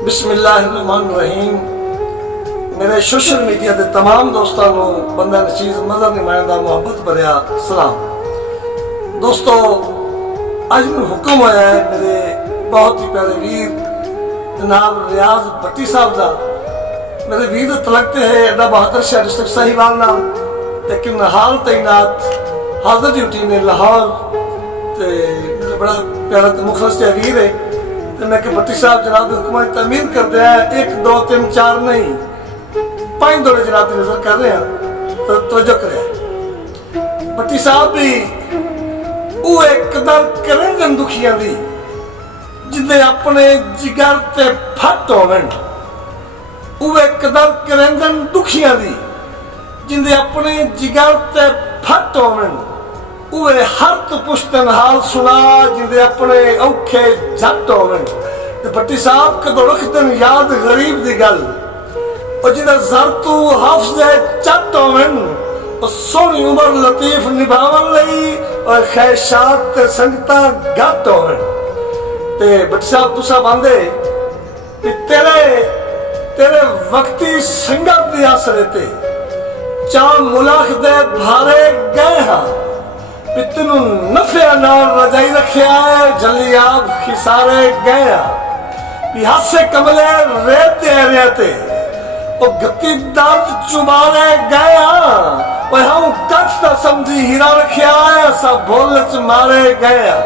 बिस्मिल्लाहिर्रहमानिर्रहीम। मेरे social media के तमाम दोस्तों को बंदा नशीज मजहब निमाया का मुहब्बत भरिया सलाम। दोस्तों, अज मैं हुक्म होया है मेरे बहुत ही प्यारे वीर जनाब रियाज भट्टी साहब का। मेरे वीर तलकते है एडा बहादुर शहर डिस्ट्रिक्ट साहिवाल नाल, लेकिन हाल तैनात हाजिर ड्यूटी ने लाहौर। तो मेरा बड़ा प्यारा तो मुखलस जहा वीर है। तो मैं कि भट्टी साहब जनाब की हुक्म की तमीर करते हैं, 1 2 3 4 नहीं 5 दौड़े जनाब की नजर कर रहे हैं। तो तवज्जो करें, भट्टी साहब भी वो एक कदर करेंगे दुखियां दी जिंदे अपने जिगर ते फट होवन। वो एक कदर करेंगे दुखियां दी जिंदे अपने जिगर ते फट होवन। उवे हर तो पुश्तन हाल सुना जिंदे अपने औखे झट होवन। ते भट्टी साहब कदों रखदन याद गरीब दी गल, और जिंदा जर तू हाफज़े चट होवन। सोहनी उम्र लतीफ निभावन लई और खैशात ते संगतां घट होवन। ते भट्टी साहब तुसा बांदे कि तेरे वक्ती संगत दी आसरे ते चा मुलाख दे भारे गए हाँ। तेनू नफिया नाल रजाई रखिया है, जली आप खिसारे गए भी हासे कमले रेते रेते और गति दर्द चुबारे गया। और हम कच ता समझी हीरा रखिया है, सब बोल च मारे गया।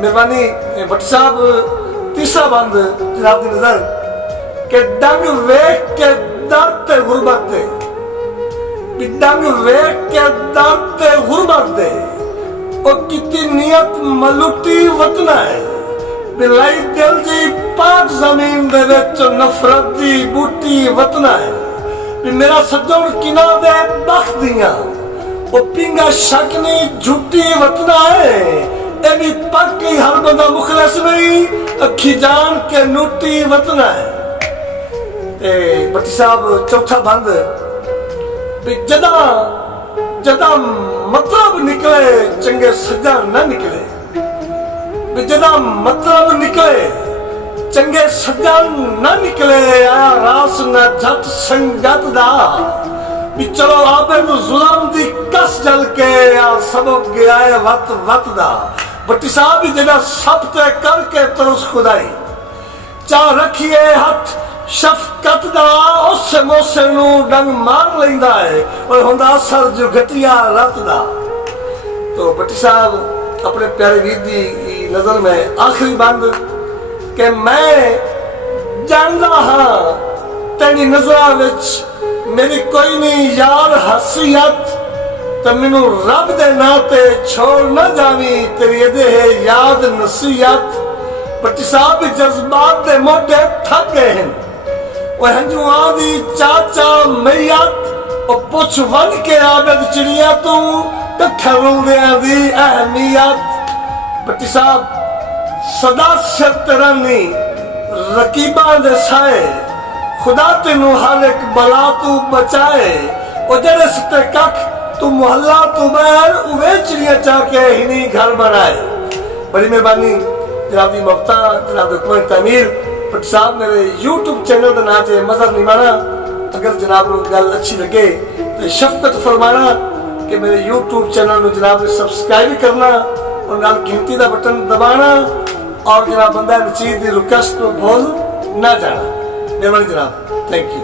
मेहरबानी भट्टी साहब तीसरा बंद जनाब दी नजर के डंग वेख के दर्द ते गुरबत दे, डंग वेख के दर्द ते गुरबत दे। और कितनी नियत मलुटी वतना है, बिलाई दिल जी पाक जमीन दे विच नफरत दी बूटी वतना है। भी मेरा सज्जन किना दे बख दियां ओ पिंगा शक नहीं झूठी वतना है। ए भी पक्की हर बंदा मुखलिस नहीं, अखी जान के नूटी वतना है। ते भट्टी साहब चौथा बंद जदा मतलब निकले चंगे सज्जन न निकले। जदा मतलब निकले चंगे सज्जन न निकले। आया रास न झट संगत दा भी चलो आपे जुल्म दी कस जल के आ सबक गया है वत वत दा। भट्टी साहब भी जदा सब ते करके तरस खुदाई चा रखिए हथ शफकत दा उस मोसे नू डंग मार लेंदा है और हुंदा असर जो घटिया रत दा। तो भट्टी साहब अपने प्यारे वीर दी नजर में आखिरी बंद कि मैं जानदा हाँ तेरी नजर विच मेरी कोई नहीं यार हसीयत। तो मैनू रब दे नाते छोड़ न जावी, तेरी एदे है याद नसीहत। भट्टी साहब जज्बात दे मोटे थक गए हैं, वह हंजुआ दी चाचा मैयत और पुछ वन के आबद चिड़िया तू कट्ठा रोंदियां दी अहमियत। भट्टी साहब सदा सिर तेरानी रकीबा दे साए, खुदा तेनू हर एक बला तू बचाए। और जेड़े सते कख तू मोहल्ला तू बैर उवे चिड़िया चाके हिनी घर बनाए। बड़ी मेहरबानी जनाब दी ममता जनाब हुकूमत तमीर। भट्टी साहब मेरे यूट्यूब चैनल का नाम है मजहब निमाना। अगर जनाब को गल अच्छी लगे तो शफकत फरमाना कि मेरे यूट्यूब चैनल में जनाब ने सब्सक्राइब करना और नाल घंटी का बटन दबाना और जनाब बंदा नचीज की रिक्वेस्ट को भूल ना जाना। मेहरबानी जनाब, थैंक यू।